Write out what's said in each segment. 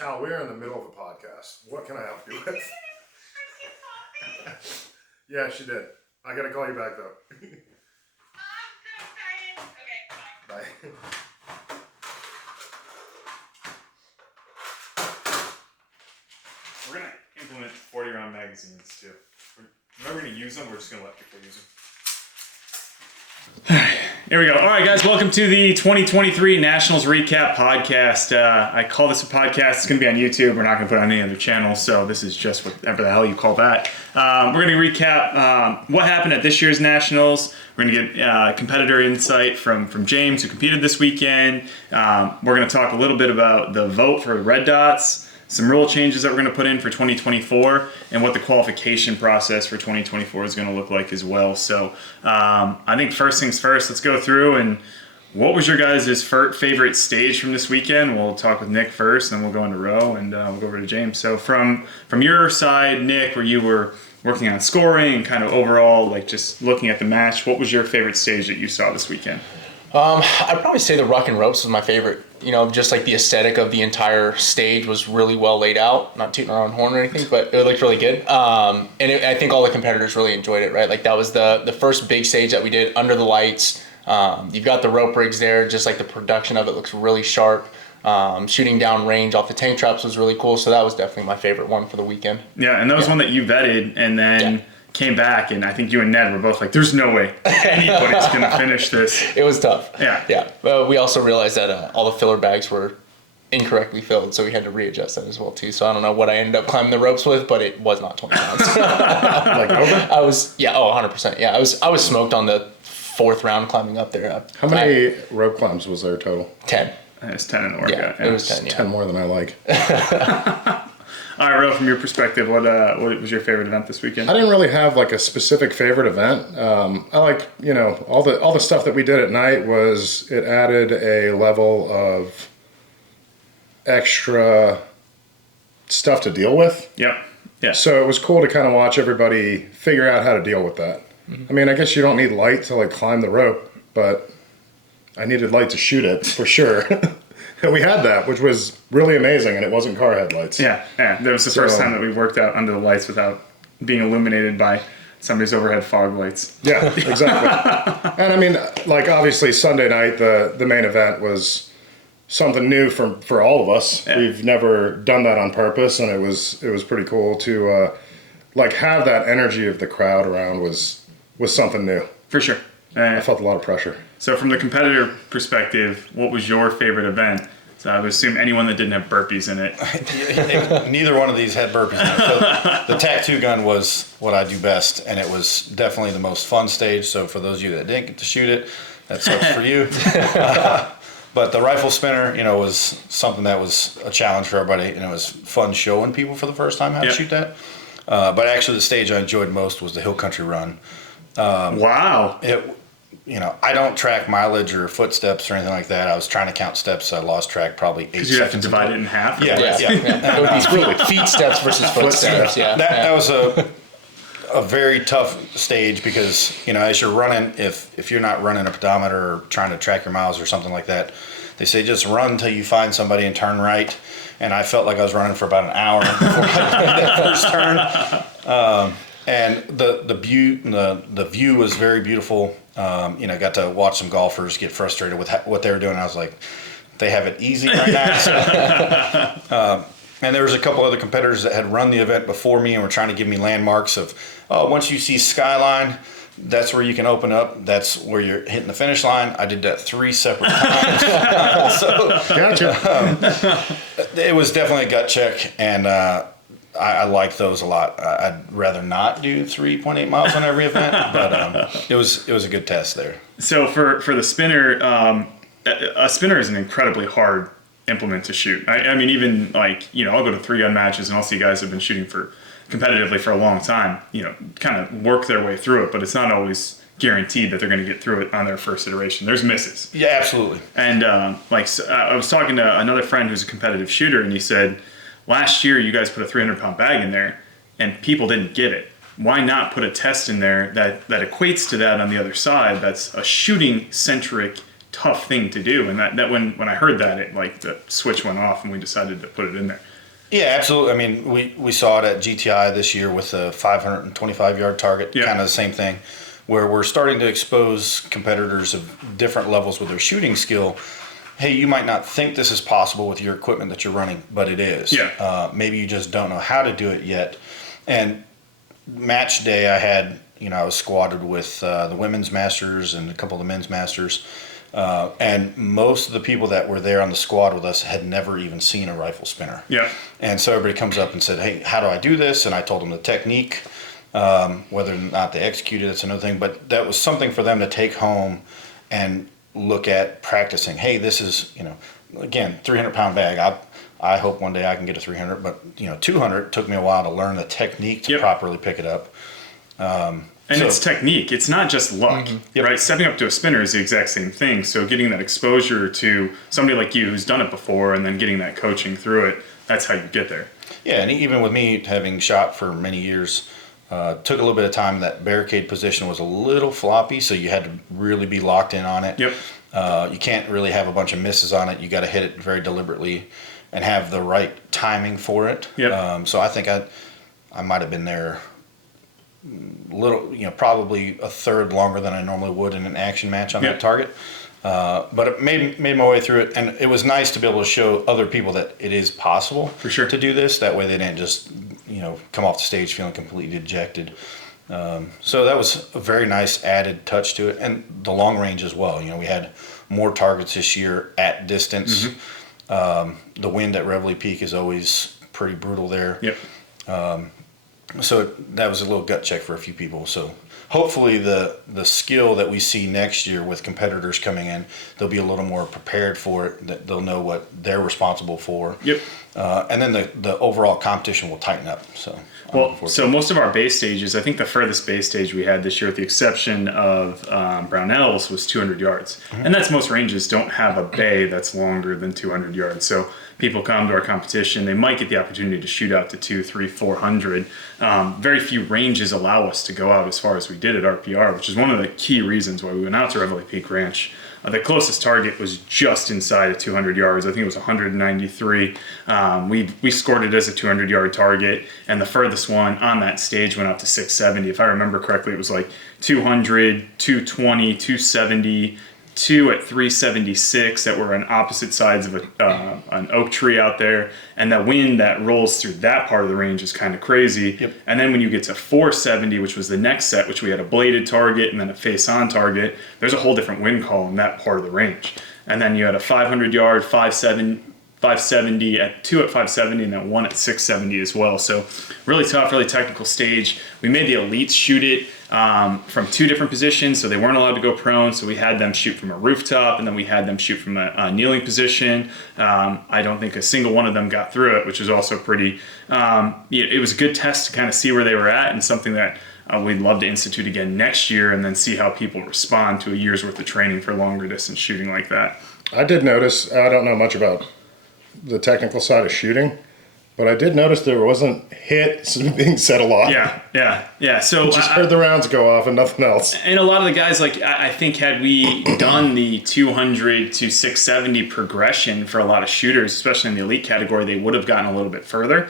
Al, we're in the middle of a podcast. What can I help you with? Yeah, she did. I gotta call you back though. Okay, bye. We're gonna implement 40-round magazines too. We're never gonna use them. We're just gonna let people use them. Here we go. All right, guys, welcome to the 2023 Nationals Recap Podcast. I call this a podcast. It's going to be on YouTube. We're not going to put it on any other channel, so this is just whatever the hell you call that. We're going to recap what happened at this year's Nationals. We're going to get competitor insight from James, who competed this weekend. We're going to talk a little bit about the vote for Red Dots, some rule changes that we're going to put in for 2024, and what the qualification process for 2024 is going to look like as well. So I think first things first, let's go through and what was your guys' favorite stage from this weekend? We'll talk with Nick first, then we'll go into Roe, and we'll go over to James. So from your side, Nick, where you were working on scoring and kind of overall, like just looking at the match, what was your favorite stage that you saw this weekend? I'd probably say the Ruck and Ropes was my favorite. You know, just like the aesthetic of the entire stage was really well laid out. Not tooting our own horn or anything, but it looked really good. I think all the competitors really enjoyed it, right? Like that was the first big stage that we did under the lights. You've got the rope rigs there, just like the production of it looks really sharp. Shooting down range off the tank traps was really cool. So that was definitely my favorite one for the weekend. Yeah, and that was one that you vetted and then came back, and I think you and Ned were both like, there's no way anybody's going to finish this. It was tough. Yeah. But we also realized that all the filler bags were incorrectly filled, so we had to readjust that as well, too. So I don't know what I ended up climbing the ropes with, but it was not 20 pounds. Like over? 100%. Yeah, I was smoked on the fourth round climbing up there. How many rope climbs was there total? 10. It's 10 in the workout. Yeah, it was 10, 10 more than I like. All right, Ro, from your perspective, what was your favorite event this weekend? I didn't really have like a specific favorite event. I like, all the stuff that we did at night it added a level of extra stuff to deal with. Yep. Yeah. So it was cool to kind of watch everybody figure out how to deal with that. Mm-hmm. I mean, I guess you don't need light to like climb the rope, but I needed light to shoot it for sure. And we had that, which was really amazing, and it wasn't car headlights. Yeah. That was the first time that we worked out under the lights without being illuminated by somebody's overhead fog lights. Yeah, exactly. And I mean, like obviously Sunday night, the main event was something new for all of us. Yeah. We've never done that on purpose, and it was pretty cool to like have that energy of the crowd around was something new. For sure. I felt a lot of pressure. So from the competitor perspective, what was your favorite event? So I would assume anyone that didn't have burpees in it. Neither one of these had burpees in it. So the tattoo gun was what I do best, and it was definitely the most fun stage. So for those of you that didn't get to shoot it, that sucks for you. But the rifle spinner, was something that was a challenge for everybody. It was fun showing people for the first time how to shoot that. But actually the stage I enjoyed most was the Hill Country Run. Wow. I don't track mileage or footsteps or anything like that. I was trying to count steps. I lost track probably 8 seconds. Because you have to divide it in half? Yeah. It would be really feet steps versus footsteps. Yeah. That was a very tough stage because, as you're running, if you're not running a pedometer or trying to track your miles or something like that, they say just run until you find somebody and turn right. And I felt like I was running for about an hour before I made that first turn. And the view was very beautiful. Got to watch some golfers get frustrated with what they were doing. I was like, they have it easy right now. So, and there was a couple other competitors that had run the event before me and were trying to give me landmarks of, once you see skyline, that's where you can open up. That's where you're hitting the finish line. I did that 3 separate times. Gotcha. It was definitely a gut check, and I like those a lot. I'd rather not do 3.8 miles on every event, but it was a good test there. So for the spinner, a spinner is an incredibly hard implement to shoot. I mean, even like, I'll go to 3-gun matches and I'll see guys who've been shooting competitively for a long time, kind of work their way through it, but it's not always guaranteed that they're going to get through it on their first iteration. There's misses. Yeah, absolutely. And I was talking to another friend who's a competitive shooter, and he said, last year you guys put a 300-pound bag in there and people didn't get it. Why not put a test in there that equates to that on the other side? That's a shooting-centric tough thing to do. And that when I heard that, it like the switch went off and we decided to put it in there. Yeah, absolutely. I mean, we saw it at GTI this year with a 525-yard target, Yeah. kind of the same thing, where we're starting to expose competitors of different levels with their shooting skill. Hey, you might not think this is possible with your equipment that you're running, but it is. Yeah. Maybe you just don't know how to do it yet. And match day, I was squatted with the women's masters and a couple of the men's masters. And most of the people that were there on the squad with us had never even seen a rifle spinner. Yeah. And so everybody comes up and said, hey, how do I do this? And I told them the technique. Whether or not they executed, it's another thing. But that was something for them to take home and look at practicing. Hey, this is, again, 300-pound bag. I hope one day I can get a 300, but 200 took me a while to learn the technique to properly pick it up. It's technique. It's not just luck, Yep. right? Stepping up to a spinner is the exact same thing. So getting that exposure to somebody like you who's done it before and then getting that coaching through it, that's how you get there. Yeah, and even with me having shot for many years, took a little bit of time. That barricade position was a little floppy, so you had to really be locked in on it. Yep. You can't really have a bunch of misses on it. You got to hit it very deliberately and have the right timing for it. Yep. So I think I might have been there probably a third longer than I normally would in an action match on Yep. that target. But it made my way through it, and it was nice to be able to show other people that it is possible For sure. to do this. That way they didn't just come off the stage feeling completely dejected. So that was a very nice added touch to it, and the long range as well. We had more targets this year at distance. The wind at Reveille Peak is always pretty brutal there. Yep. So that was a little gut check for a few people. So hopefully the skill that we see next year with competitors coming in, they'll be a little more prepared for it. That they'll know what they're responsible for. Yep. And then the overall competition will tighten up. So I'm looking forward to So most of our base stages, I think the furthest base stage we had this year, with the exception of Brownells, was 200 yards. And that's most ranges don't have a bay that's longer than 200 yards. So people come to our competition, they might get the opportunity to shoot out to 200, 300, 400. Very few ranges allow us to go out as far as we did at RPR, which is one of the key reasons why we went out to Reveille Peak Ranch. The closest target was just inside of 200 yards. I think it was 193. We scored it as a 200-yard target, and the furthest one on that stage went up to 670. If I remember correctly, it was like 200, 220, 270, 2 at 376 that were on opposite sides of an oak tree out there. And the wind that rolls through that part of the range is kind of crazy. Yep. And then when you get to 470, which was the next set, which we had a bladed target and then a face-on target, there's a whole different wind call in that part of the range. And then you had a 500-yard, 570 at 2 at 570, and then 1 at 670 as well. So really tough, really technical stage. We made the elites shoot it from 2 different positions, so they weren't allowed to go prone. So we had them shoot from a rooftop, and then we had them shoot from a kneeling position. I don't think a single one of them got through it, which was also pretty. It was a good test to kind of see where they were at, and something that we'd love to institute again next year, and then see how people respond to a year's worth of training for longer distance shooting like that. I did notice, I don't know much about the technical side of shooting, but I did notice there wasn't hits being said a lot. Yeah. So Just heard the rounds go off and nothing else. and a lot of the guys, like, I think had we done the 200 to 670 progression for a lot of shooters, especially in the elite category, they would have gotten a little bit further.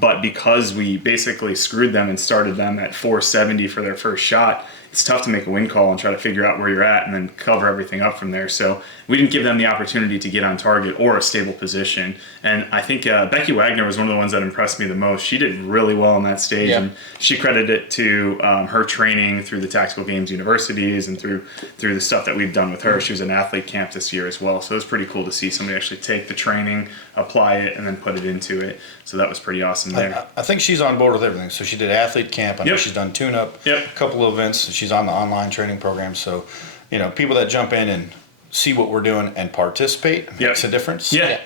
But because we basically screwed them and started them at 470 for their first shot, it's tough to make a win call and try to figure out where you're at and then cover everything up from there. So we didn't give them the opportunity to get on target or a stable position. And I think Becky Wagner was one of the ones that impressed me the most. She did really well on that stage, and she credited it to her training through the Tactical Games universities and through the stuff that we've done with her. She was an athlete camp this year as well. So it was pretty cool to see somebody actually take the training, apply it, and then put it into it. So that was pretty awesome there. I think she's on board with everything. So she did athlete camp. I know she's done tune-up, a couple of events. She's on the online training program. So, people that jump in and see what we're doing and participate makes a difference. Yeah.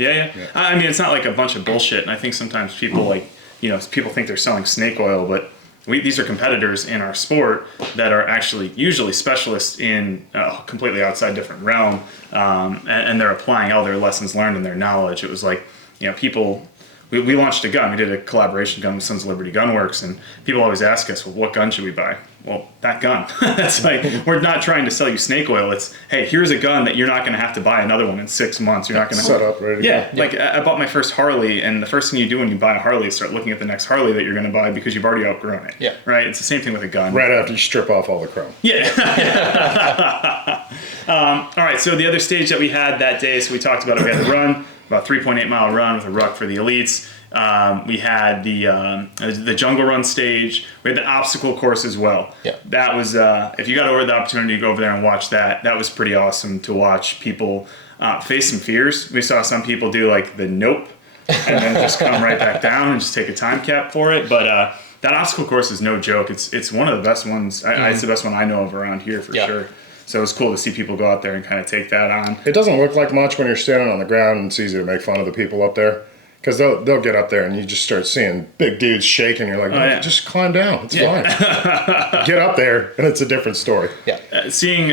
I mean, it's not like a bunch of bullshit. And I think sometimes people people think they're selling snake oil, but these are competitors in our sport that are actually usually specialists in a completely outside different realm. And they're applying all their lessons learned and their knowledge. It was like, people... We launched a gun. We did a collaboration gun with Sons of Liberty Gunworks, and people always ask us, well, what gun should we buy? well, that gun. That's like, we're not trying to sell you snake oil. It's, hey, here's a gun that you're not going to have to buy another one in 6 months. You're not going to Set up, ready to Yeah, go. like I bought my first Harley, and the first thing you do when you buy a Harley is start looking at the next Harley that you're going to buy because you've already outgrown it. Yeah. Right? It's the same thing with a gun. Right after you strip off all the chrome. Yeah. All right, so the other stage that we had that day, so we talked about it, we had the run, about 3.8 mile run with a ruck for the elites. We had the jungle run stage. We had the obstacle course as well. Yeah. That was, if you got over the opportunity to go over there and watch that, that was pretty awesome to watch people face some fears. We saw some people do like the nope and then just come right back down and just take a time cap for it. But that obstacle course is no joke. It's one of the best ones. It's the best one I know of around here for sure. So it was cool to see people go out there and kind of take that on. It doesn't look like much when you're standing on the ground, and it's easy to make fun of the people up there. Because they'll get up there and you just start seeing big dudes shaking. You're like, no, just climb down. It's fine. Get up there, and it's a different story. Yeah. Seeing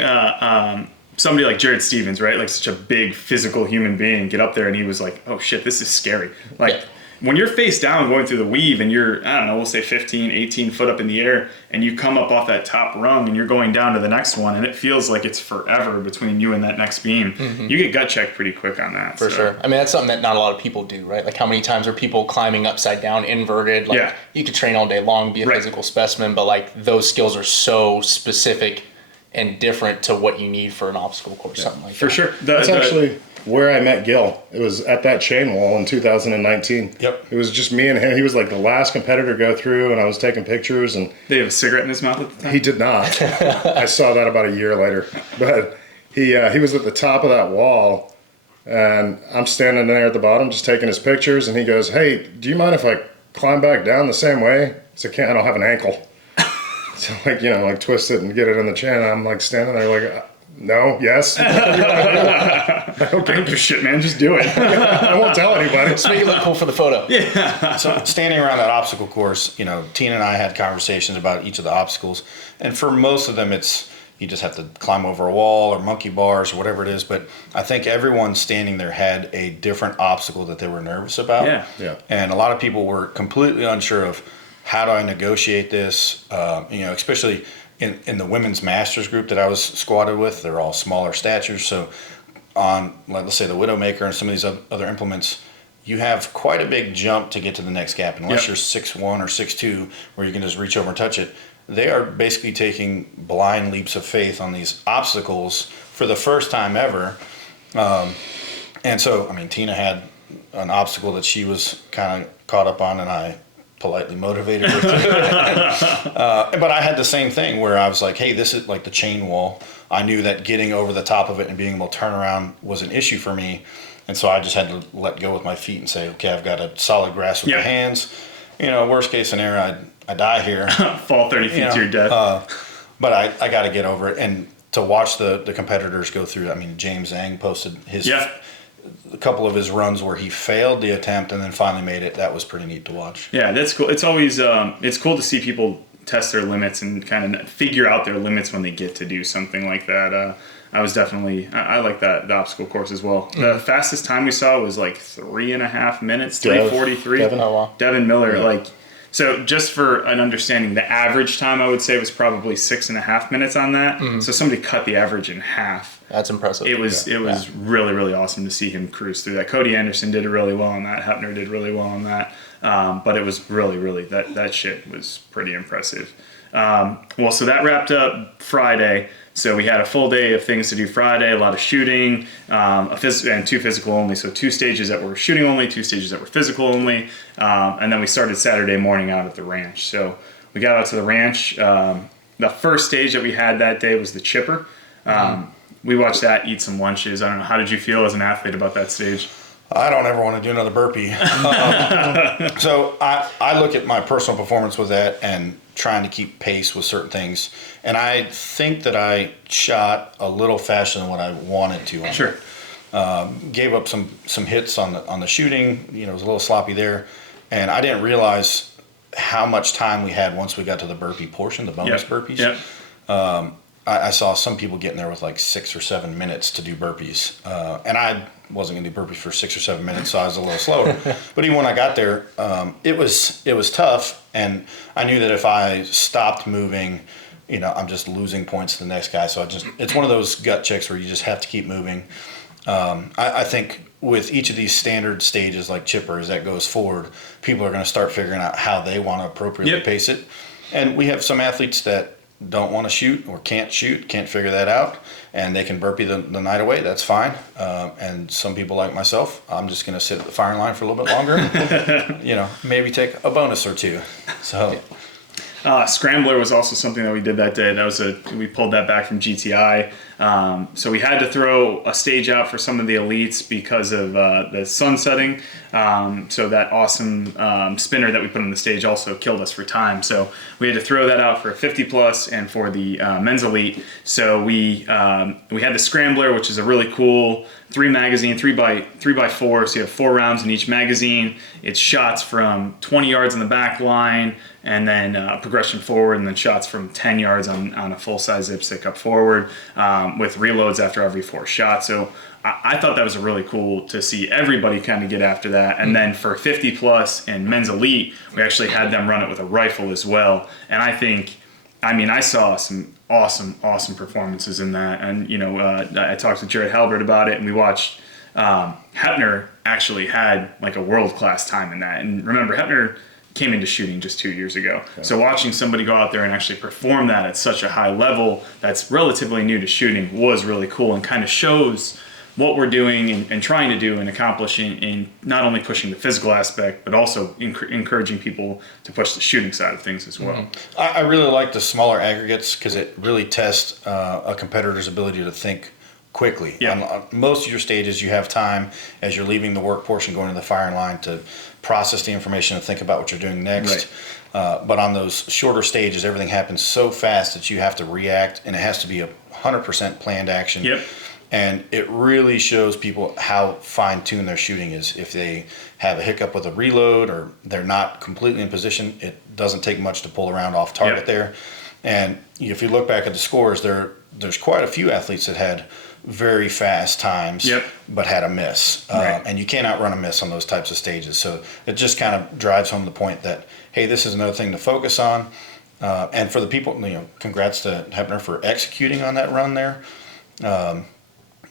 somebody like Jared Stevens, right? Like such a big physical human being get up there, and he was like, oh shit, this is scary. Like when you're face down going through the weave and you're, I don't know, we'll say 15, 18 foot up in the air, and you come up off that top rung and you're going down to the next one, and it feels like it's forever between you and that next beam. You get gut checked pretty quick on that. For sure. I mean, that's something that not a lot of people do, right? Like how many times are people climbing upside down, inverted? Like you could train all day long, be a physical specimen, but like those skills are so specific and different to what you need for an obstacle course, something like that. For sure. That's actually where I met Gil. It was at that chain wall in 2019. Yep. It was just me and him. He was like the last competitor to go through, and I was taking pictures. And Did he have a cigarette in his mouth at the time? he did not. I saw that about a year later. But he was at the top of that wall, and I'm standing there at the bottom just taking his pictures. And he goes, "Hey, do you mind if I climb back down the same way? So I don't have an ankle." So like twist it and get it in the chin. And I'm like standing there like, no, yes. I don't give a shit, man. Just do it. I won't tell anybody. Just make it look cool for the photo. So standing around that obstacle course, Tina and I had conversations about each of the obstacles, and for most of them, it's you just have to climb over a wall or monkey bars or whatever it is. But I think everyone standing there had a different obstacle that they were nervous about. Yeah. And a lot of people were completely unsure of how do I negotiate this, especially in the women's masters group that I was squatted with. They're all smaller statures. So on, let's say, the Widowmaker and some of these other implements, you have quite a big jump to get to the next gap. Unless you're 6'1" or 6'2", where you can just reach over and touch it. They are basically taking blind leaps of faith on these obstacles for the first time ever. And so, Tina had an obstacle that she was kind of caught up on, and I politely motivated her to. But I had the same thing where I was like, hey, this is like the chain wall. I knew that getting over the top of it and being able to turn around was an issue for me. And so I just had to let go with my feet and say, okay, I've got a solid grasp with my hands. Worst case scenario, I die here. Fall 30 feet to your death. But I got to get over it. And to watch the competitors go through, James Zhang posted his a couple of his runs where he failed the attempt and then finally made it. That was pretty neat to watch. Yeah, that's cool. It's always it's cool to see people test their limits and kind of figure out their limits when they get to do something like that. I was definitely I like the obstacle course as well. The fastest time we saw was like 3.5 minutes, 3:43. Devin. Oh, wow. Devin Miller, So just for an understanding, the average time I would say was probably 6.5 minutes on that. So somebody cut the average in half. That's impressive. It was really, really awesome to see him cruise through that. Cody Anderson did really well on that. Hepner did really well on that. But it was really, really, that shit was pretty impressive. So that wrapped up Friday. So we had a full day of things to do Friday, a lot of shooting, and 2 physical only. So 2 stages that were shooting only, 2 stages that were physical only. And then we started Saturday morning out at the ranch. So we got out to the ranch. The first stage that we had that day was the chipper. We watched that, eat some lunches. I don't know. How did you feel as an athlete about that stage? I don't ever want to do another burpee. So I look at my personal performance with that and trying to keep pace with certain things. And I think that I shot a little faster than what I wanted to. Sure. Gave up some hits on the shooting. It was a little sloppy there. And I didn't realize how much time we had once we got to the burpee portion, the bonus burpees. Yep. I saw some people getting there with like 6 or 7 minutes to do burpees. And I wasn't going to do burpees for 6 or 7 minutes, so I was a little slower. But even when I got there, it was tough. And I knew that if I stopped moving, I'm just losing points to the next guy. So it's one of those gut checks where you just have to keep moving. I think with each of these standard stages like chipper, as that goes forward, people are going to start figuring out how they want to appropriately pace it. And we have some athletes that don't want to shoot or can't figure that out, and they can burpee the night away. That's fine. And some people like myself, I'm just going to sit at the firing line for a little bit longer, maybe take a bonus or two. So. Scrambler was also something that we did that day. We pulled that back from GTI. So we had to throw a stage out for some of the elites because of the sun setting. So that awesome spinner that we put on the stage also killed us for time. So we had to throw that out for a 50 plus and for the men's elite. So we had the Scrambler, which is a really cool 3-magazine, 3x4. So you have 4 rounds in each magazine. It's shots from 20 yards on the back line, and then progression forward, and then shots from 10 yards on a full-size zip stick up forward with reloads after every 4 shots. So I thought that was really cool to see everybody kind of get after that. And then for 50 plus and men's elite, we actually had them run it with a rifle as well. And I saw some awesome performances in that. And, I talked to Jared Halbert about it, and we watched Hepner actually had like a world-class time in that. And remember, Hepner came into shooting just 2 years ago. Yeah. So watching somebody go out there and actually perform that at such a high level that's relatively new to shooting was really cool, and kind of shows what we're doing and trying to do and accomplishing in not only pushing the physical aspect, but also encouraging people to push the shooting side of things as well. Mm-hmm. I really like the smaller aggregates because it really tests a competitor's ability to think quickly. Yeah. On most of your stages, you have time as you're leaving the work portion, going to the firing line, to process the information and think about what you're doing next. Right. But on those shorter stages, everything happens so fast that you have to react, and it has to be 100% planned action. Yep. And it really shows people how fine-tuned their shooting is. If they have a hiccup with a reload or they're not completely in position, it doesn't take much to pull around off target there. And if you look back at the scores, there's quite a few athletes that had very fast times, but had a miss. Right. And you can't outrun a miss on those types of stages. So it just kind of drives home the point that, hey, this is another thing to focus on. And for the people, congrats to Hepner for executing on that run there.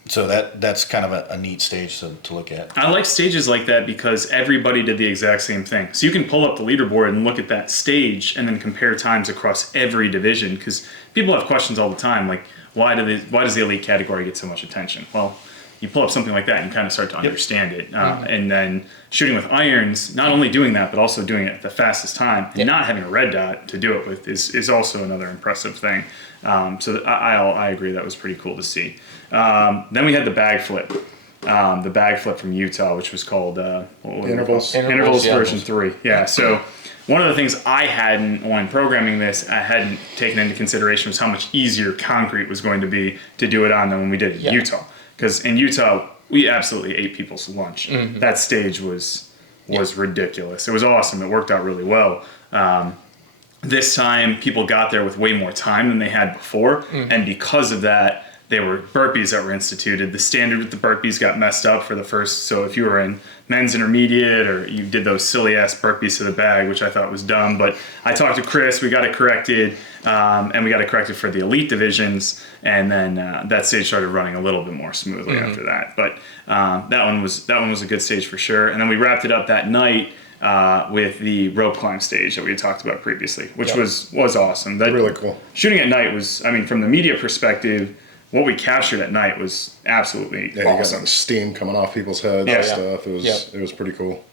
So that's kind of a neat stage to look at. I like stages like that because everybody did the exact same thing. So you can pull up the leaderboard and look at that stage and then compare times across every division, because people have questions all the time, like, why does the elite category get so much attention? Well, you pull up something like that and you kind of start to understand it. And then shooting with irons, not only doing that, but also doing it at the fastest time, and not having a red dot to do it with is also another impressive thing. So I agree, that was pretty cool to see. Then we had the bag flip. The bag flip from Utah, which was called Intervals version 3. Yeah, so one of the things when programming this, I hadn't taken into consideration was how much easier concrete was going to be to do it on than when we did it in Utah. Because in Utah, we absolutely ate people's lunch. Mm-hmm. That stage was ridiculous. It was awesome. It worked out really well. This time, people got there with way more time than they had before, and because of that, there were burpees that were instituted. The standard with the burpees got messed up for the first, so if you were in men's intermediate or you did those silly ass burpees to the bag, which I thought was dumb, but I talked to Chris, we got it corrected, and we got it corrected for the elite divisions, and then that stage started running a little bit more smoothly after that. But that one was a good stage for sure. And then we wrapped it up that night with the rope climb stage that we had talked about previously, which was awesome. That really cool. Shooting at night was, from the media perspective, what we captured at night was absolutely awesome. You got some steam coming off people's heads and stuff. It was pretty cool.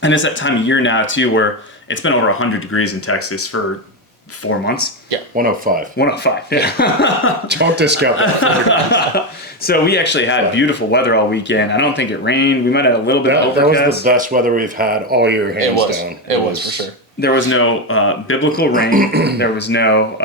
And it's that time of year now too, where it's been over 100 degrees in Texas for 4 months. Yeah, 105. 105. Yeah. Don't discount that. So we actually had beautiful weather all weekend. I don't think it rained. We might have had a little bit of overcast. That was the best weather we've had all year, hands down. It was for sure. There was no biblical rain. There was no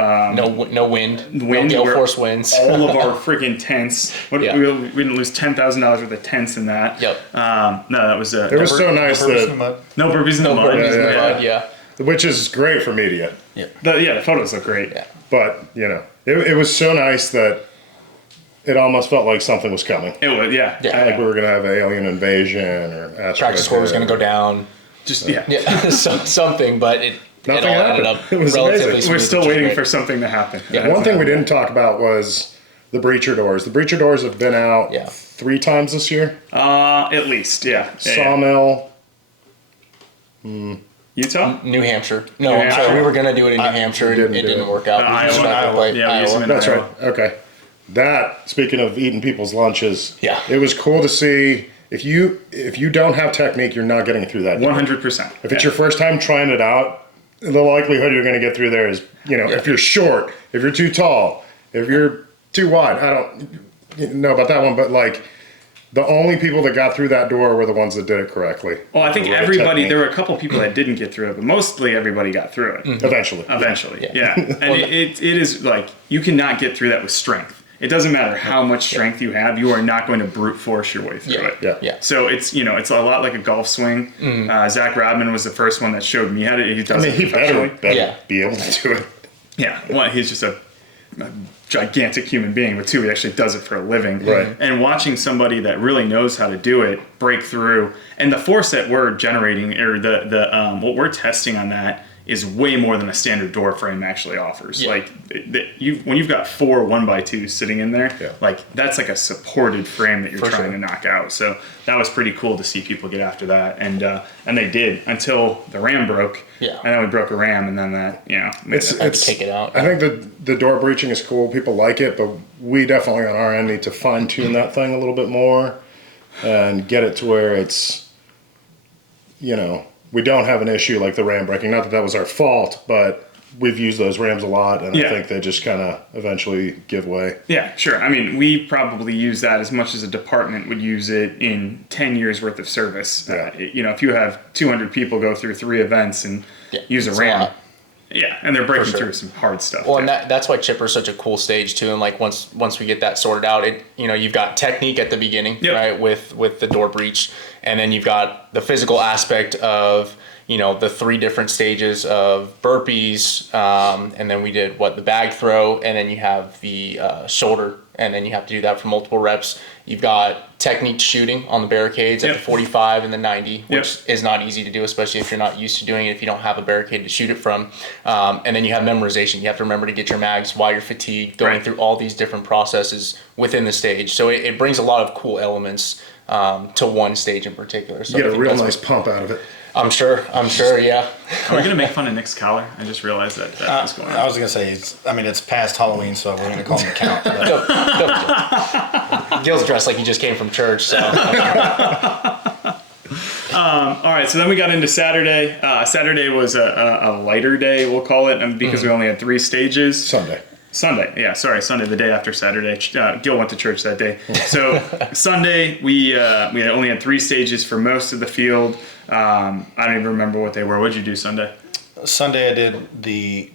wind. No gale force winds. All of our freaking tents. We didn't lose $10,000 worth of tents in that. Yep. No, that was. It was so nice that no burpees in the mud. Yeah. Which is great for media. Yeah. The photos look great. Yeah. But it was so nice that it almost felt like something was coming. It was, Like we were gonna have an alien invasion or practice score was gonna go down. Just something, but Nothing all happened. ended up It was relatively amazing. smooth, We're still which is waiting great. for something to happen. Yeah. One thing we didn't talk about was the breacher doors. The breacher doors have been out Yeah. 3 times this year. At least, yeah. Sawmill. Utah? New Hampshire. No, New I'm sorry. Hampshire. We were going to do it in New Hampshire, and didn't it do didn't it. work out. We Iowa. just got to Iowa. play Yeah, we used Iowa. them in That's Iowa. right. Okay. That, speaking of eating people's lunches, Yeah. it was cool to see. If you don't have technique, you're not getting through that door. 100%. If it's your first time trying it out, the likelihood you're going to get through there is, if you're short, if you're too tall, if you're too wide. I don't know about that one, but like the only people that got through that door were the ones that did it correctly. Well, I think The right everybody, technique. there were a couple people that didn't get through it, but mostly everybody got through it. Eventually. Eventually, Yeah. And it is like, you cannot get through that with strength. It doesn't matter how much strength you have, you are not going to brute force your way through Yeah. it. Yeah. Yeah. So it's, it's a lot like a golf swing. Zach Rodman was the first one that showed me how to, he I does mean, it he professionally. better Yeah. be able to do it. Yeah, well, he's just a gigantic human being, but 2, he actually does it for a living. Right. And watching somebody that really knows how to do it break through, and the force that we're generating, or the what we're testing on that, is way more than a standard door frame actually offers. Yeah. Like when you've got 4 1x2s sitting in there, Yeah. like that's like a supported frame that you're For trying sure. to knock out. So that was pretty cool to see people get after that, and they did until the ram broke. Yeah. And then we broke a ram, and then that Had to take it out. I think the door breaching is cool. People like it, but we definitely on our end need to fine tune that thing a little bit more and get it to where it's, we don't have an issue like the ram breaking. Not that that was our fault, but we've used those rams a lot, and Yeah. I think they just kind of eventually give way. Yeah, sure. I mean, we probably use that as much as a department would use it in 10 years worth of service. Yeah. If you have 200 people go through 3 events and use a it's RAM, lot. yeah, and they're breaking For sure. through some hard stuff. Well, too. and that's why Chipper's such a cool stage too. And like once we get that sorted out, you've got technique at the beginning, Yep. right, with the door breach, and then you've got the physical aspect of the 3 different stages of burpees, and then we did the bag throw, and then you have the shoulder, and then you have to do that for multiple reps. You've got technique shooting on the barricades at Yep. the 45 and the 90, which Yep. is not easy to do, especially if you're not used to doing it, if you don't have a barricade to shoot it from. And then you have memorization. You have to remember to get your mags while you're fatigued, going Right. through all these different processes within the stage. So it brings a lot of cool elements to one stage in particular. So You I get a think real that's nice pump out of it. I'm sure, yeah. Are we going to make fun of Nick's collar? I just realized that was going on. I was gonna say it's past Halloween, so we're gonna call him the count. but- Go, Gil's dressed like he just came from church, so All right, so then we got into Saturday. Saturday was a lighter day, we'll call it, because we only had 3 stages. Sunday, the day after Saturday. Gil went to church that day. So Sunday, we only had 3 stages for most of the field. I don't even remember what they were. What did you do Sunday? Sunday I did the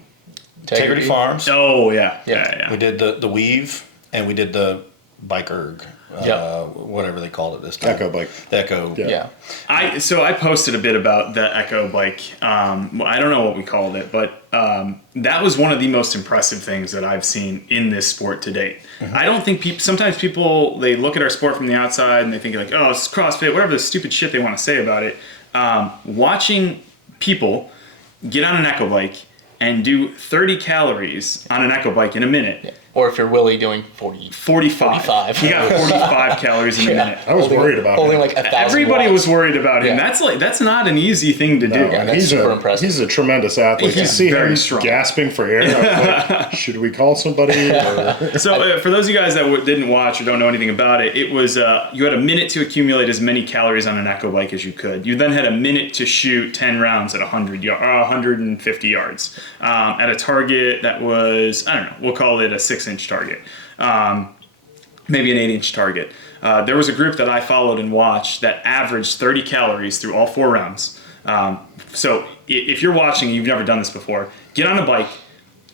Integrity Farms. Oh, yeah. Yeah. We did the weave, and we did the bike erg, Yep. whatever they called it this time. Echo bike. The Echo. yeah. I posted a bit about the Echo bike. I don't know what we called it, but that was one of the most impressive things that I've seen in this sport to date. I don't think sometimes people, they look at our sport from the outside and they think like, oh, it's CrossFit, whatever the stupid shit they want to say about it. Watching people get on an Echo bike and do 30 calories on an Echo bike in a minute. Or if you're Willie doing 40. 45. 45. He got 45 calories in a minute. I was worried about Holding him. like 1,000 Everybody watts. was worried about him. Yeah. That's not an easy thing to do. Yeah, that's super impressive. He's a tremendous athlete. You He's see very him strong. gasping for air. I was like, should we call somebody? Or... So for those of you guys that didn't watch or don't know anything about it, it was you had a minute to accumulate as many calories on an Echo bike as you could. You then had a minute to shoot 10 rounds at 150 yards at a target that was, I don't know, we'll call it a 6-inch target. Maybe an 8-inch target. There was a group that I followed and watched that averaged 30 calories through all 4 rounds. So if you're watching and you've never done this before, get on a bike,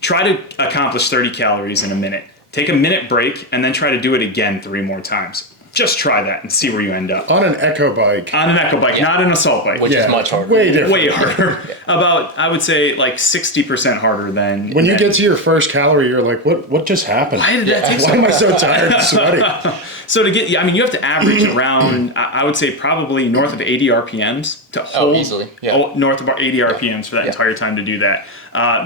try to accomplish 30 calories in a minute. Take a minute break and then try to do it again 3 more times. just try that and see where you end up. On an eco bike. On an eco bike, not an assault bike. Which is much harder. Way different. Way harder. About, I would say, like 60% harder than... When you get to your first calorie, you're like, what just happened? Why did that take so Why am I so tired and sweaty? So to get, I mean, you have to average around, I would say probably north of 80 RPMs to hold. Easily, yeah. North of 80 RPMs for that entire time to do that.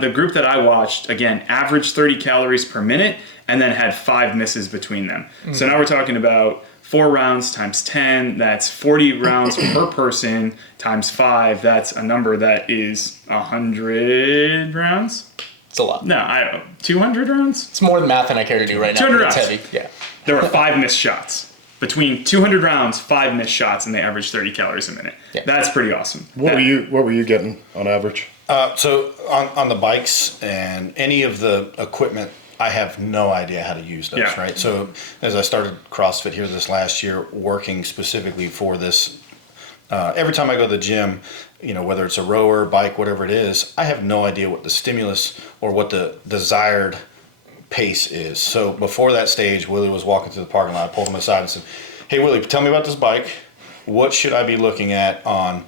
The group that I watched, again, averaged 30 calories per minute and then had 5 misses between them. So now we're talking about 4 rounds times 10, that's 40 rounds per person times 5. That's a number that is 100 rounds? It's a lot. No, I don't know. 200 rounds? It's more than math than I care to do right now. 200 but it's rounds. heavy. Yeah. There were 5 missed shots. Between 200 rounds, 5 missed shots, and they averaged 30 calories a minute. Yeah. That's pretty awesome. What were you getting on average? So on the bikes and any of the equipment, I have no idea how to use those, Yeah. right? So as I started CrossFit here this last year, working specifically for this, every time I go to the gym, whether it's a rower, bike, whatever it is, I have no idea what the stimulus or what the desired pace is. So before that stage, Willie was walking through the parking lot. I pulled him aside and said, "Hey, Willie, tell me about this bike. What should I be looking at on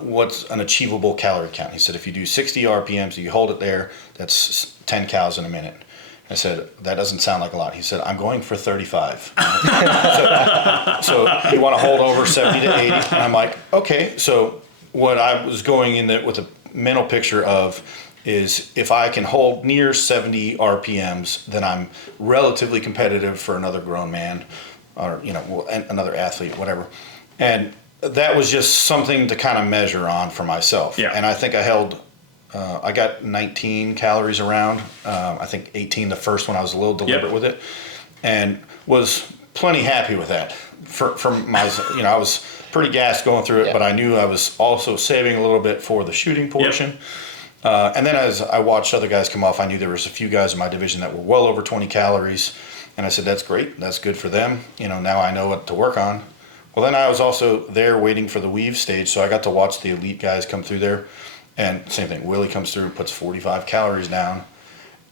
what's an achievable calorie count?" He said, "If you do 60 RPMs, you hold it there, that's 10 calories in a minute." I said, "That doesn't sound like a lot." He said, "I'm going for 35. so you want to hold over 70 to 80? And I'm like, okay. So what I was going in there with a mental picture of is if I can hold near 70 RPMs, then I'm relatively competitive for another grown man or, another athlete, whatever. And that was just something to kind of measure on for myself. Yeah. And I think I got 19 calories around. I think 18 the first one. I was a little deliberate with it, and was plenty happy with that. For my, I was pretty gassed going through it, but I knew I was also saving a little bit for the shooting portion. And then as I watched other guys come off, I knew there was a few guys in my division that were well over 20 calories, and I said, "That's great. That's good for them. Now I know what to work on." Well, then I was also there waiting for the weave stage, so I got to watch the elite guys come through there. And same thing, Willie comes through, puts 45 calories down,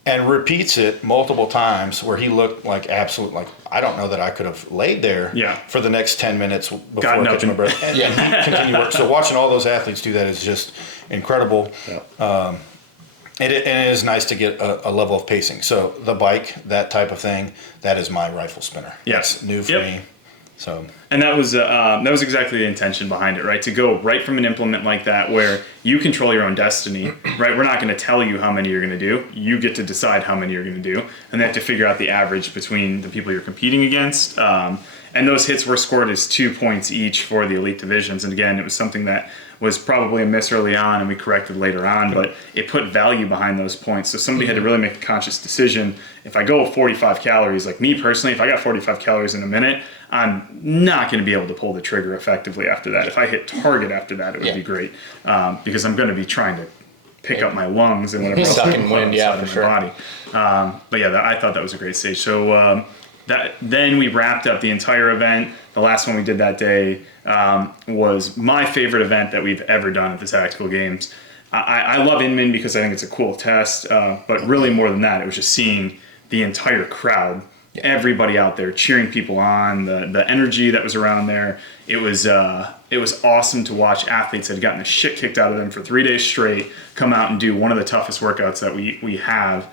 and repeats it multiple times where he looked like I don't know that I could have laid there for the next 10 minutes before I catch my breath. And he continued work. So watching all those athletes do that is just incredible. Yeah. And it is nice to get a level of pacing. So the bike, that type of thing, that is my rifle spinner. Yes. That's new for me. So. And that was exactly the intention behind it, right? To go right from an implement like that where you control your own destiny, right? We're not going to tell you how many you're going to do. You get to decide how many you're going to do. And they have to figure out the average between the people you're competing against. And those hits were scored as 2 points each for the elite divisions. And again, it was something that was probably a miss early on and we corrected later on, but it put value behind those points. So somebody had to really make a conscious decision. If I go 45 calories, like me personally, if I got 45 calories in a minute, I'm not going to be able to pull the trigger effectively after that. If I hit target after that, it would be great because I'm going to be trying to pick up my lungs and whatever else sucking wind, in for my body. But yeah, I thought that was a great stage. So then we wrapped up the entire event. The last one we did that day was my favorite event that we've ever done at the Tactical Games. I love Inman because I think it's a cool test, but really more than that, it was just seeing the entire crowd, everybody out there cheering people on, the energy that was around there. It was awesome to watch athletes that had gotten the shit kicked out of them for 3 days straight come out and do one of the toughest workouts that we have.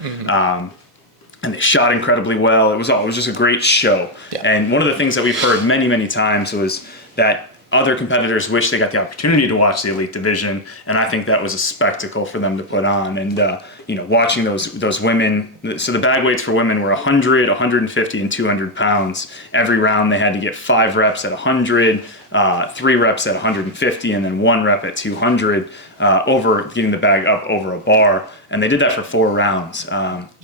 And they shot incredibly well. It was just a great show. Yeah. And one of the things that we've heard many, many times was that other competitors wish they got the opportunity to watch the elite division, and I think that was a spectacle for them to put on. And watching those women. So the bag weights for women were 100, 150, and 200 pounds. Every round they had to get 5 reps at 100, 3 reps at 150, and then 1 rep at 200 over getting the bag up over a bar. And they did that for 4 rounds.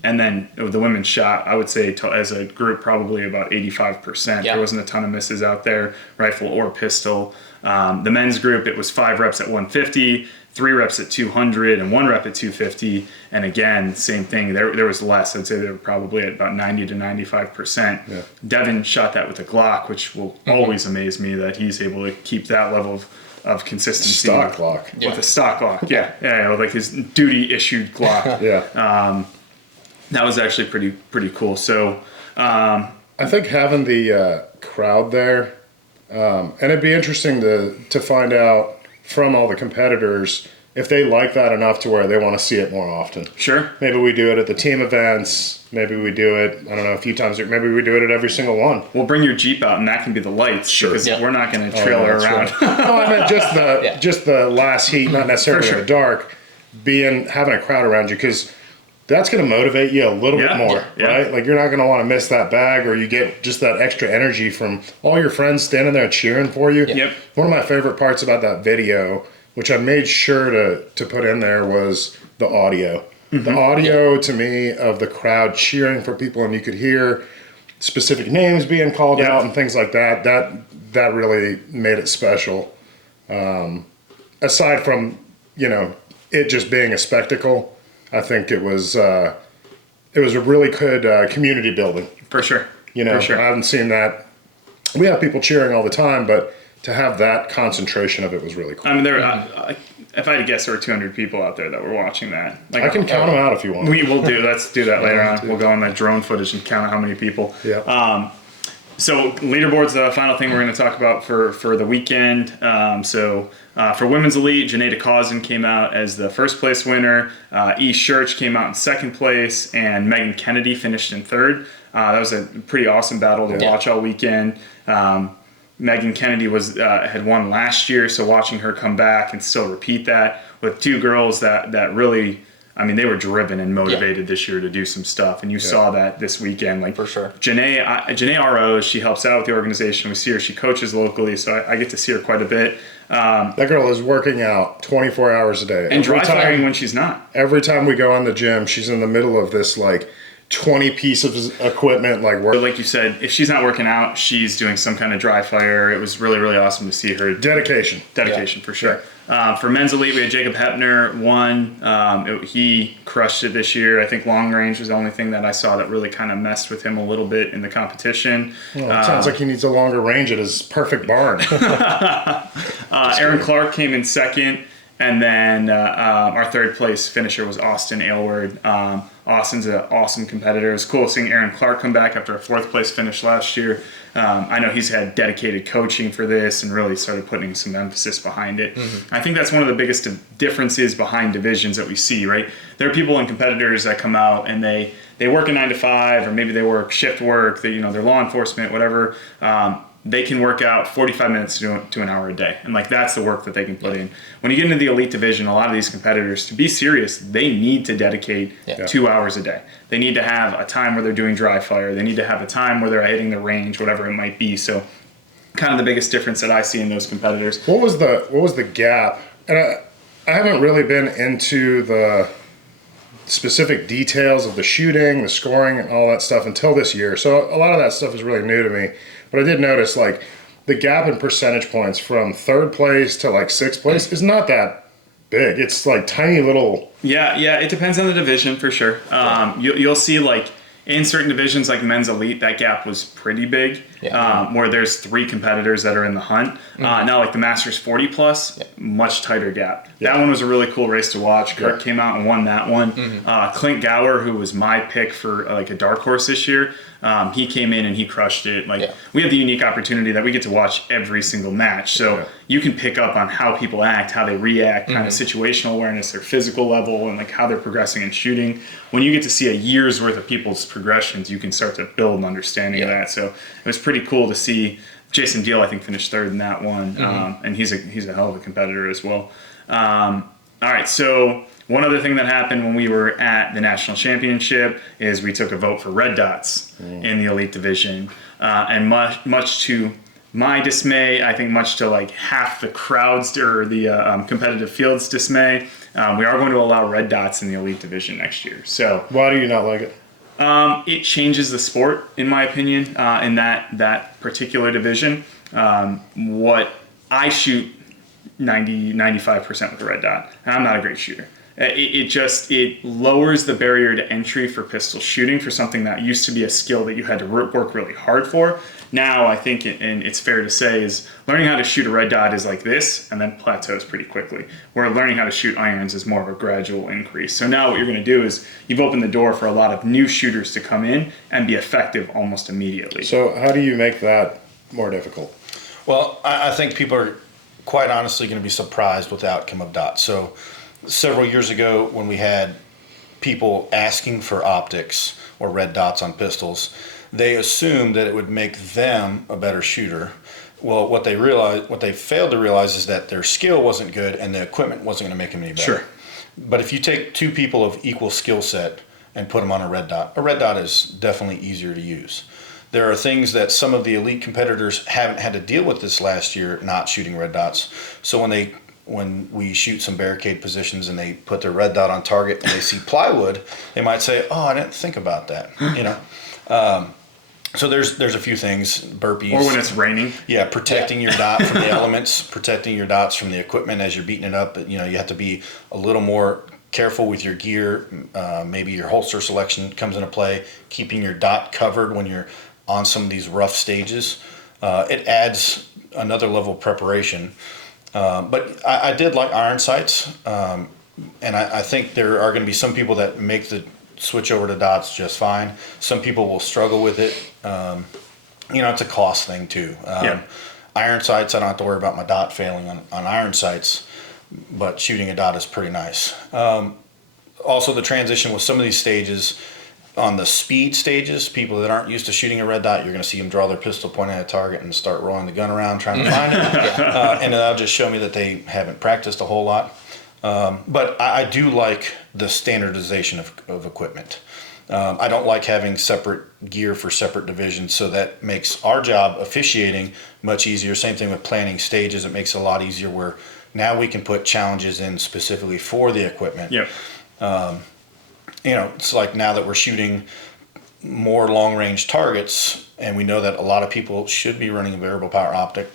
And then the women shot, I would say, as a group, probably about 85%. There wasn't a ton of misses out there, rifle or pistol. The men's group, it was 5 reps at 150, 3 reps at 200, and 1 rep at 250. And again, same thing. There was less. I'd say they were probably at about 90 to 95%. Yeah. Devin shot that with a Glock, which will always amaze me that he's able to keep that level of consistency. Stock Glock. With a stock Glock, yeah, like his duty-issued Glock. Yeah. That was actually pretty cool. So, I I think having the crowd there, and it'd be interesting to find out from all the competitors if they like that enough to where they want to see it more often. Sure. Maybe we do it at the team events. Maybe we do it, I don't know, a few times. Maybe we do it at every single one. We'll bring your Jeep out, and that can be the lights. Sure. Because Yeah. we're not going to trailer around. Right. No, I meant just the last heat, not necessarily For in the dark, having a crowd around you, because that's going to motivate you a little bit more, Yeah. right? Like you're not going to want to miss that bag, or you get just that extra energy from all your friends standing there cheering for you. Yep. One of my favorite parts about that video, which I made sure to put in there, was the audio. The audio to me of the crowd cheering for people, and you could hear specific names being called out and things like that. That really made it special. Aside from, it just being a spectacle, I think it was a really good community building. For sure. For sure. I haven't seen that. We have people cheering all the time, but to have that concentration of it was really cool. I mean, if I had to guess, there were 200 people out there that were watching that. Like, I can count them out if you want. We will do. Let's do that later on. We'll go on that drone footage and count how many people. Yeah. So leaderboard's the final thing we're going to talk about for the weekend. For women's elite, Janae DeCausin came out as the first place winner. E. Church came out in second place, and Megan Kennedy finished in third. That was a pretty awesome battle to watch all weekend. Megan Kennedy had won last year, so watching her come back and still repeat that with two girls that really, I mean, they were driven and motivated this year to do some stuff, and you saw that this weekend. Like, For sure. Janae RO, she helps out with the organization. We see her; she coaches locally, so I get to see her quite a bit. That girl is working out 24 hours a day. And dry firing when she's not. Every time we go in the gym, she's in the middle of this 20 pieces of equipment But like you said, if she's not working out, she's doing some kind of dry fire. It was really, really awesome to see her. Dedication For sure. For men's elite, we had Jacob Hepner won. He crushed it this year. I think long range was the only thing that I saw that really kind of messed with him a little bit in the competition. Well, it sounds like he needs a longer range at his perfect barn. Aaron Clark came in second. And then our third place finisher was Austin Aylward. Austin's an awesome competitor. It was cool seeing Aaron Clark come back after a fourth place finish last year. I know he's had dedicated coaching for this and really started putting some emphasis behind it. I think that's one of the biggest differences behind divisions that we see, right? There are people and competitors that come out and they work a 9 to 5, or maybe they work shift work, they're law enforcement, whatever. They can work out 45 minutes to an hour a day. And that's the work that they can put in. When you get into the elite division, a lot of these competitors, to be serious, they need to dedicate 2 hours a day. They need to have a time where they're doing dry fire. They need to have a time where they're hitting the range, whatever it might be. So kind of the biggest difference that I see in those competitors. What was the gap? And I haven't really been into the specific details of the shooting, the scoring, and all that stuff until this year. So a lot of that stuff is really new to me. But I did notice the gap in percentage points from third place to sixth place is not that big. It's tiny little. Yeah, it depends on the division for sure. You'll see in certain divisions like men's elite, that gap was pretty big, where there's 3 competitors that are in the hunt. Now the Masters 40 plus, much tighter gap. That one was a really cool race to watch. Kirk came out and won that one. Clint Gower, who was my pick for a dark horse this year, he came in and he crushed it. We have the unique opportunity that we get to watch every single match. So you can pick up on how people act, how they react, kind of situational awareness, their physical level, and how they're progressing and shooting. When you get to see a year's worth of people's progressions, you can start to build an understanding of that. So it was pretty cool to see. Jason Deal, I think, finished third in that one, and he's a hell of a competitor as well. All right, so one other thing that happened when we were at the national championship is we took a vote for red dots in the elite division, and much to my dismay, I think much to half the crowds or the competitive field's dismay, we are going to allow red dots in the elite division next year. So Why do you not like it? it changes the sport, in my opinion, in that particular division. What I shoot 95% with a red dot, and I'm not a great shooter. It lowers the barrier to entry for pistol shooting for something that used to be a skill that you had to work really hard for. Now, I think, and it's fair to say, is learning how to shoot a red dot is like this and then plateaus pretty quickly, where learning how to shoot irons is more of a gradual increase. So now what you're going to do is you've opened the door for a lot of new shooters to come in and be effective almost immediately. So how do you make that more difficult? Well, I think people are quite honestly going to be surprised with the outcome of dots. So several years ago when we had people asking for optics or red dots on pistols, they assumed that it would make them a better shooter. Well, what they failed to realize is that their skill wasn't good and the equipment wasn't going to make them any better. Sure. But if you take two people of equal skill set and put them on a red dot is definitely easier to use. There are things that some of the elite competitors haven't had to deal with this last year, not shooting red dots. So when we shoot some barricade positions and they put their red dot on target and they see plywood, they might say, "Oh, I didn't think about that." So there's a few things, burpees. Or when it's raining. Yeah, protecting your dot from the elements, protecting your dots from the equipment as you're beating it up. You have to be a little more careful with your gear. Maybe your holster selection comes into play. Keeping your dot covered when you're on some of these rough stages. It adds another level of preparation. But I did like iron sights. And I think there are going to be some people that make the switch over to dots just fine. Some people will struggle with it. It's a cost thing too. Iron sights, I don't have to worry about my dot failing on iron sights, but shooting a dot is pretty nice. Also, the transition with some of these stages, on the speed stages, people that aren't used to shooting a red dot, you're going to see them draw their pistol pointing at a target and start rolling the gun around trying to find it. And that'll just show me that they haven't practiced a whole lot. But I do like the standardization of equipment. I don't like having separate gear for separate divisions, so that makes our job officiating much easier. Same thing with planning stages. It makes it a lot easier where now we can put challenges in specifically for the equipment. Yep. It's like now that we're shooting more long-range targets, and we know that a lot of people should be running a variable power optic,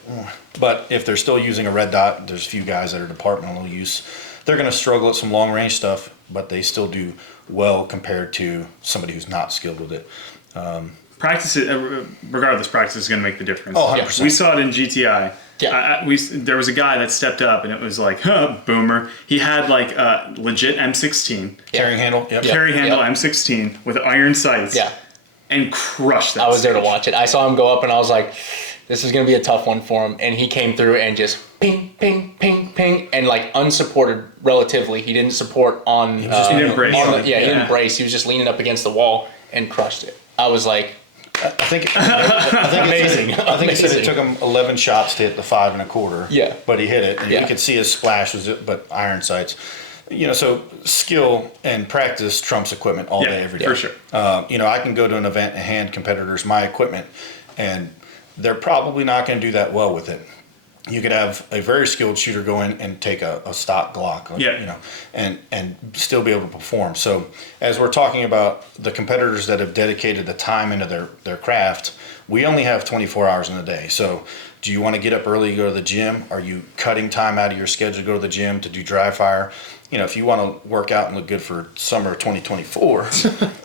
but if they're still using a red dot, there's a few guys that are departmental use. They're going to struggle at some long-range stuff, but they still do well compared to somebody who's not skilled with it. Practice, regardless, practice is going to make the difference. Oh, 100%. We saw it in GTI. Yeah. There was a guy that stepped up, and it was like, boomer. He had like a legit M16. Carrying handle? Yep. Carry handle M16 with iron sights. Yeah. And crushed that I was there to stage. watch it. I saw him go up and I was like, this is going to be a tough one for him. And he came through and just ping, ping, ping, ping. And like unsupported relatively. He didn't support on... He didn't brace. He didn't brace. He was just leaning up against the wall and crushed it. I was like... I think Amazing. I think he said it took him 11 shots to hit the 5 1/4. Yeah. But he hit it, and Yeah. you could see his splash but iron sights. So skill and practice trumps equipment all day, every day. For sure. I can go to an event and hand competitors my equipment, and they're probably not going to do that well with it. You could have a very skilled shooter go in and take a stock Glock, and still be able to perform. So as we're talking about the competitors that have dedicated the time into their craft, we only have 24 hours in a day. So do you want to get up early to go to the gym? Are you cutting time out of your schedule to go to the gym to do dry fire? If you want to work out and look good for summer of 2024,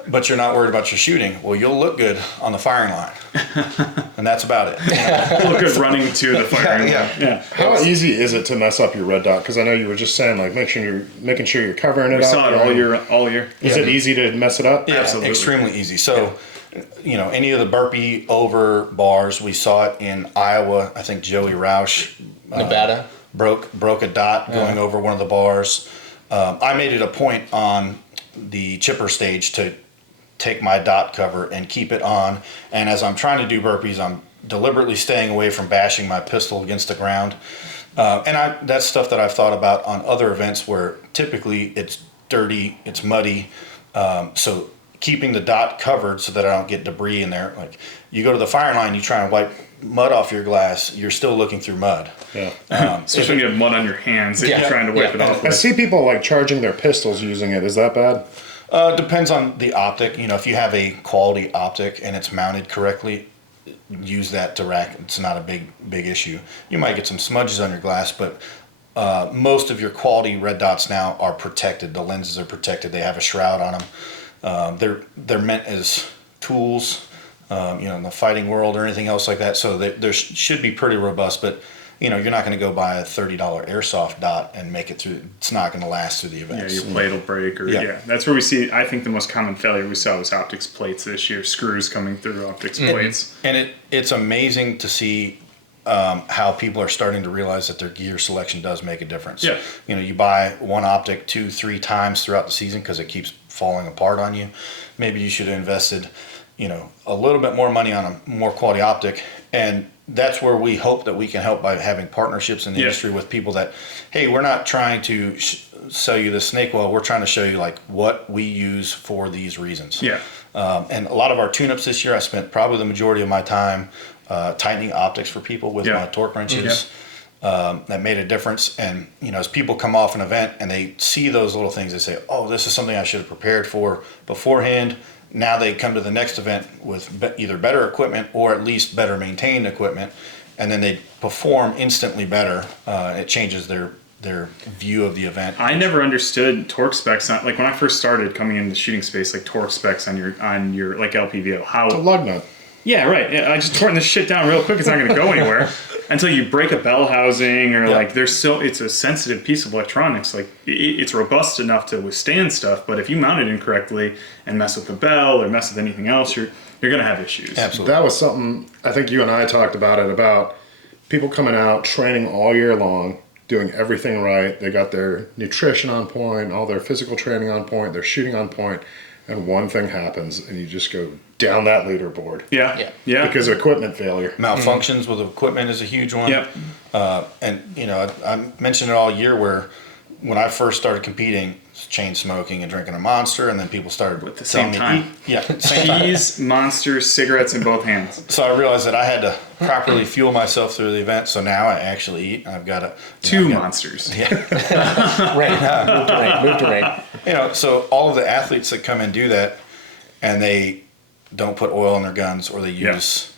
but you're not worried about your shooting, well, you'll look good on the firing line. And that's about it. Look good running to the firing. Yeah. How easy is it to mess up your red dot? Because I know you were just saying, like, making sure you're covering it We up. saw it all year. Is it easy to mess it up? Yeah, Absolutely. extremely easy. So, any of the burpee over bars, we saw it in Iowa. I think Joey Roush, Nevada. broke a dot going over one of the bars. I made it a point on the chipper stage to take my dot cover and keep it on. And as I'm trying to do burpees, I'm deliberately staying away from bashing my pistol against the ground. That's stuff that I've thought about on other events where typically it's dirty, it's muddy. So keeping the dot covered so that I don't get debris in there. Like you go to the firing line, you try and wipe mud off your glass, you're still looking through mud. Yeah. Especially when you have mud on your hands that you're trying to wipe it off I with. see people like charging their pistols using it. Is that bad? Depends on the optic. If you have a quality optic and it's mounted correctly, use that to rack. It's not a big issue. You might get some smudges on your glass, but most of your quality red dots now are protected. The lenses are protected. They have a shroud on them. They're meant as tools, in the fighting world or anything else like that. So they should be pretty robust. But you're not going to go buy a $30 airsoft dot and make it through. It's not going to last through the events. Yeah, your plate will break. That's where we see. I think the most common failure we saw was optics plates this year. Screws coming through optics plates. And it's amazing to see how people are starting to realize that their gear selection does make a difference. Yeah. You buy one optic 2-3 times throughout the season because it keeps falling apart on you. Maybe you should have invested, a little bit more money on a more quality optic. And that's where we hope that we can help by having partnerships in the industry with people that, hey, we're not trying to sell you the snake oil. We're trying to show you like what we use for these reasons. Yeah. And a lot of our tune-ups this year, I spent probably the majority of my time tightening optics for people with my torque wrenches. That made a difference. And, as people come off an event and they see those little things, they say, oh, this is something I should have prepared for beforehand. Now they come to the next event with either better equipment or at least better maintained equipment. And then they perform instantly better. It changes their view of the event. I never understood torque specs. Like when I first started coming into the shooting space, like torque specs on your like LPVO. How It's a lug nut. Yeah, right. I just torn this shit down real quick. It's not going to go anywhere until you break a bell housing or like it's a sensitive piece of electronics. Like it's robust enough to withstand stuff, but if you mount it incorrectly and mess with the bell or mess with anything else, you're going to have issues. Absolutely. That was something I think you and I talked about people coming out training all year long, doing everything right. They got their nutrition on point, all their physical training on point, their shooting on point, and one thing happens and you just go down that leaderboard. Yeah. Because of equipment failure. Malfunctions with equipment is a huge one. Yep. And I mentioned it all year where when I first started competing, chain smoking and drinking a Monster, and then people started At the same time. Same time. Cheese, Monsters, cigarettes in both hands. So I realized that I had to properly fuel myself through the event. So now I actually eat. And I've got Two Monsters. Rain. Move to rain. So all of the athletes that come and do that, and they don't put oil in their guns, or they use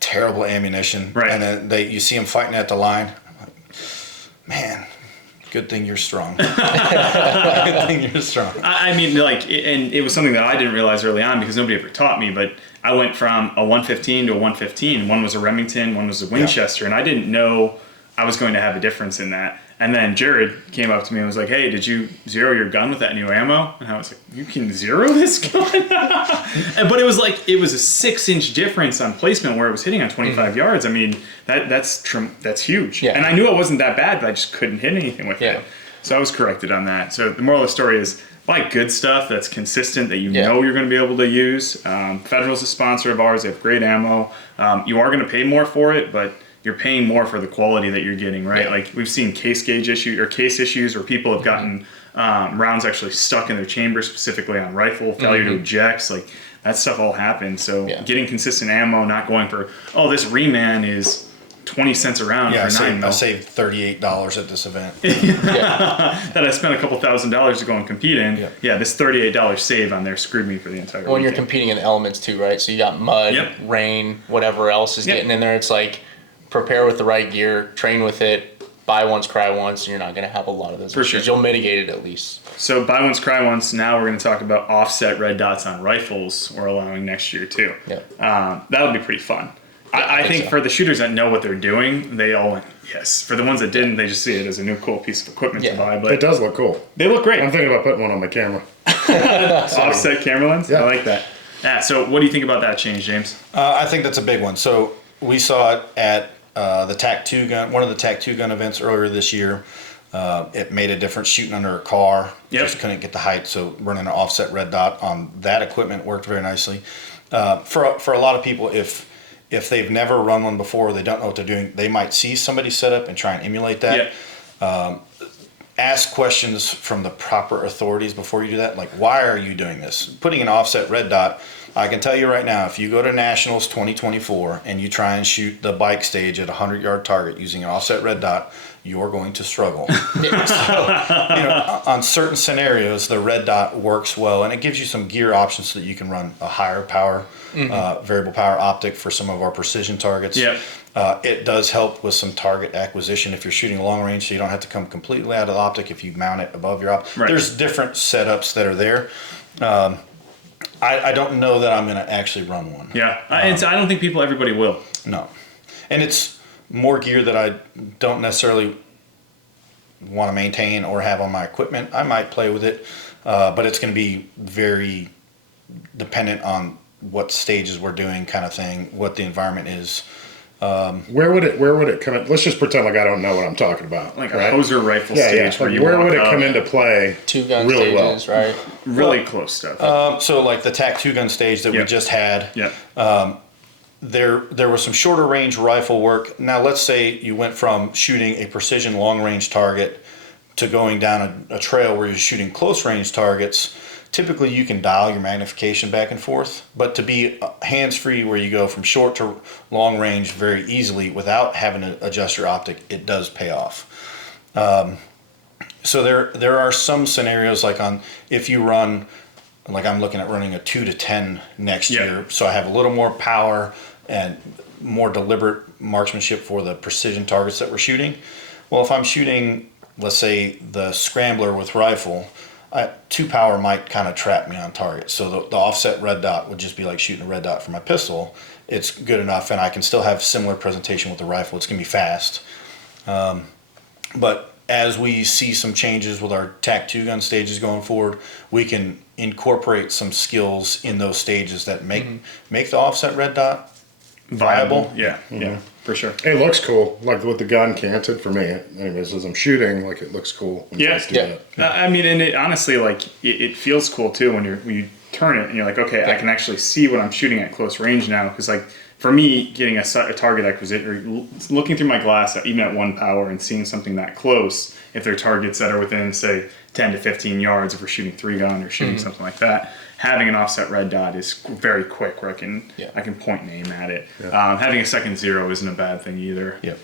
terrible ammunition, Right. and then you see them fighting at the line. I'm like, man, good thing you're strong. Good thing you're strong. I mean, and it was something that I didn't realize early on because nobody ever taught me, but I went from a 115 to a 115. One was a Remington, one was a Winchester, and I didn't know I was going to have a difference in that. And then Jared came up to me and was like, hey, did you zero your gun with that new ammo? And I was like, you can zero this gun? But it was a 6-inch difference on placement where it was hitting on 25 yards. I mean, that's huge. Yeah. And I knew it wasn't that bad, but I just couldn't hit anything with it. So I was corrected on that. So the moral of the story is buy good stuff that's consistent, that you know you're going to be able to use. Federal's a sponsor of ours. They have great ammo. You are going to pay more for it, but you're paying more for the quality that you're getting, right? Yeah. Like we've seen case issues where people have gotten rounds actually stuck in their chamber, specifically on rifle, failure to eject. Like that stuff all happens. So getting consistent ammo, not going for, this reman is 20 cents a round for 9 mil. I saved $38 at this event. That I spent a couple $1,000s to go and compete in. This $38 save on there screwed me for the entire When you're weekend. competing in the elements too, right? So you got mud, rain, whatever else is getting in there. It's like prepare with the right gear, train with it, buy once, cry once, and you're not going to have a lot of those issues. Sure. You'll mitigate it at least. So buy once, cry once. Now we're going to talk about offset red dots on rifles we're allowing next year too. That'll be pretty fun. I think for the shooters that know what they're doing, they all went, yes. For the ones that didn't, they just see it as a new cool piece of equipment to buy. But It does look cool. they look great. I'm thinking about putting one on my camera. Offset camera lens? Yeah. I like that. Yeah, so what do you think about that change, James? I think that's a big one. So we saw it at the TAC-2 gun, one of the TAC-2 gun events earlier this year. It made a difference shooting under a car. Just couldn't get the height, so running an offset red dot on that equipment worked very nicely. For a lot of people, if they've never run one before, they don't know what they're doing, they might see somebody set up and try and emulate that. Ask questions from the proper authorities before you do that. Like, why are you doing this? Putting an offset red dot, I can tell you right now, if you go to Nationals 2024 and you try and shoot the bike stage at a 100-yard target using an offset red dot, you're going to struggle. So, on certain scenarios, the red dot works well, and it gives you some gear options so that you can run a higher power, variable power optic for some of our precision targets. It does help with some target acquisition if you're shooting long range, so you don't have to come completely out of the optic if you mount it above your optic. Right. There's different setups that are there. I don't know that I'm going to actually run one. Yeah, I don't think everybody will. No. And it's more gear that I don't necessarily want to maintain or have on my equipment. I might play with it, but it's going to be very dependent on what stages we're doing, kind of thing, what the environment is. Where would it come in? Let's just pretend like I don't know what I'm talking about. Like right? a hoser rifle Yeah, stage yeah. where Like, you where walk would it up, come into play? 2-gun really stages, well? right? really close stuff. So like the TAC 2-gun stage that we just had, there was some shorter range rifle work. Now let's say you went from shooting a precision long range target to going down a trail where you're shooting close range targets. Typically you can dial your magnification back and forth, but to be hands-free where you go from short to long range very easily without having to adjust your optic, it does pay off. So there are some scenarios like if you run, like I'm looking at running a 2 to 10 next year, so I have a little more power and more deliberate marksmanship for the precision targets that we're shooting. Well, if I'm shooting, let's say, the scrambler with rifle, 2 power might kind of trap me on target. So the offset red dot would just be like shooting a red dot for my pistol. It's good enough, and I can still have similar presentation with the rifle. It's going to be fast. But as we see some changes with our TAC 2-gun stages going forward, we can incorporate some skills in those stages that make the offset red dot viable. Yeah, yeah, for sure. It looks cool, like with the gun canted for me. Anyways, as I'm shooting, like it looks cool. When you guys do that. I mean, and it honestly, like, it feels cool too when you turn it and you're like, okay, I can actually see what I'm shooting at close range now. Because like for me, getting a target acquisition or looking through my glass, even at 1 power, and seeing something that close, if they're targets that are within say 10 to 15 yards, if we're shooting 3-gun or shooting something like that, having an offset red dot is very quick where I can point and aim at it. Having a second 0 isn't a bad thing either. Yep.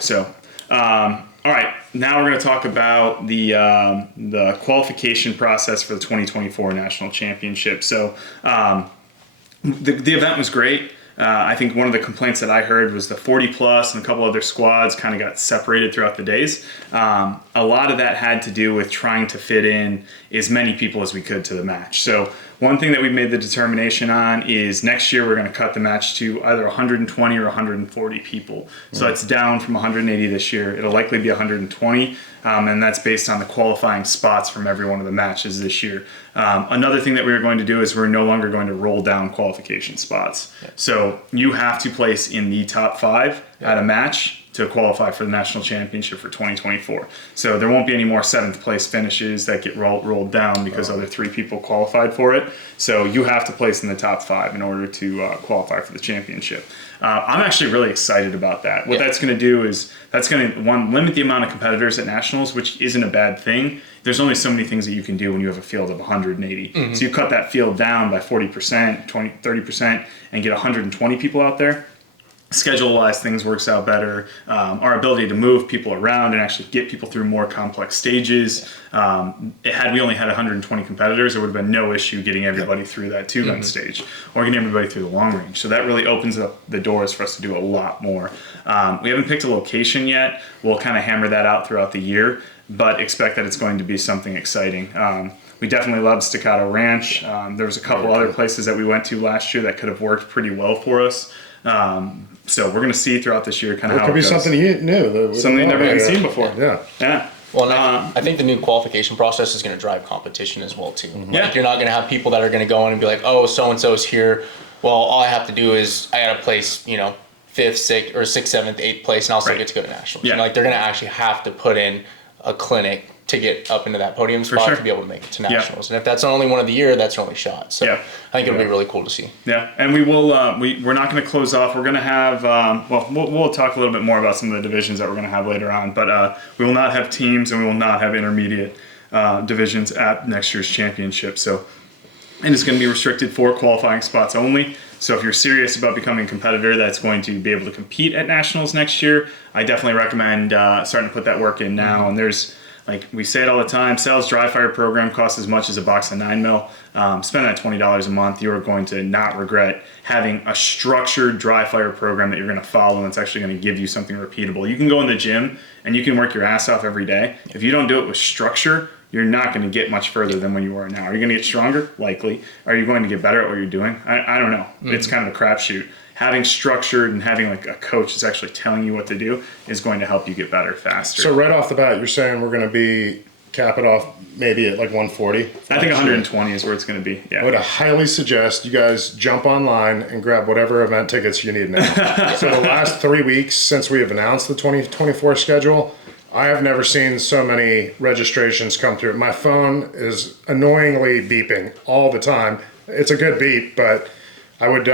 So, all right, now we're going to talk about the qualification process for the 2024 National Championship. So, the event was great. I think one of the complaints that I heard was the 40 plus and a couple other squads kind of got separated throughout the days. A lot of that had to do with trying to fit in as many people as we could to the match. So one thing that we made the determination on is next year we're going to cut the match to either 120 or 140 people. So that's down from 180 this year. It'll likely be 120, and that's based on the qualifying spots from every one of the matches this year. Another thing that we were going to do is we're no longer going to roll down qualification spots. So you have to place in the top 5 at a match to qualify for the national championship for 2024. So there won't be any more 7th place finishes that get rolled down because other 3 people qualified for it. So you have to place in the top 5 in order to qualify for the championship. I'm actually really excited about that. What that's going to do is that's going to, limit the amount of competitors at nationals, which isn't a bad thing. There's only so many things that you can do when you have a field of 180. So you cut that field down by 40%, 20, 30%, and get 120 people out there. Schedule-wise, things works out better. Our ability to move people around and actually get people through more complex stages. Had we only had 120 competitors, there would have been no issue getting everybody through that 2-gun stage or getting everybody through the long range. So that really opens up the doors for us to do a lot more. We haven't picked a location yet. We'll kind of hammer that out throughout the year, but expect that it's going to be something exciting. We definitely love Staccato Ranch. There was a couple other places that we went to last year that could have worked pretty well for us. So we're going to see throughohout this year kind of how it goes. It could be something new. Something you've never even seen before. Yeah. Well, I think the new qualification process is going to drive competition as well too. Like you're not going to have people that are going to go in and be like, oh, so and so's here. Well, all I have to do is I got to place, 5th, 6th, or 6th, 7th, 8th place, and I'll still get to go to nationals. Yeah. Like they're going to actually have to put in a clinic to get up into that podium spot to be able to make it to nationals. And if that's only one of the year, that's your only shot. So I think it'll be really cool to see. Yeah, and we will. We're not going to close off. We're going to have. We'll talk a little bit more about some of the divisions that we're going to have later on. But we will not have teams, and we will not have intermediate divisions at next year's championship. So, and it's going to be restricted for qualifying spots only. So if you're serious about becoming a competitor that's going to be able to compete at nationals next year, I definitely recommend starting to put that work in now. And there's Like we say it all the time, Sal's dry fire program costs as much as a box of 9mm. Spend that $20 a month. You are going to not regret having a structured dry fire program that you're going to follow and it's actually going to give you something repeatable. You can go in the gym and you can work your ass off every day. If you don't do it with structure, you're not going to get much further than when you are now. Are you going to get stronger? Likely. Are you going to get better at what you're doing? I don't know. It's kind of a crapshoot. Having structured and having like a coach that's actually telling you what to do is going to help you get better faster. So right off the bat, you're saying we're going to be cap it off maybe at like 140? I think 120 is where it's going to be. Yeah. I would highly suggest you guys jump online and grab whatever event tickets you need now. So the last 3 weeks since we have announced the 2024 schedule, I have never seen so many registrations come through. My phone is annoyingly beeping all the time. It's a good beep, but I would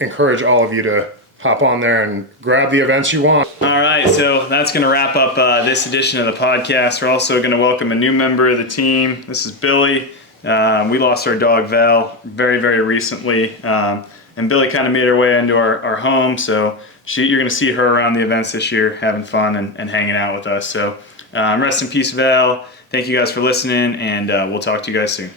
encourage all of you to hop on there and grab the events you want. All right, so that's going to wrap up this edition of the podcast. We're also going to welcome a new member of the team. This is Billy. We lost our dog, Val, very, very recently. And Billy kind of made her way into our home, so you're going to see her around the events this year, having fun and hanging out with us. So rest in peace, Val. Thank you guys for listening, and we'll talk to you guys soon.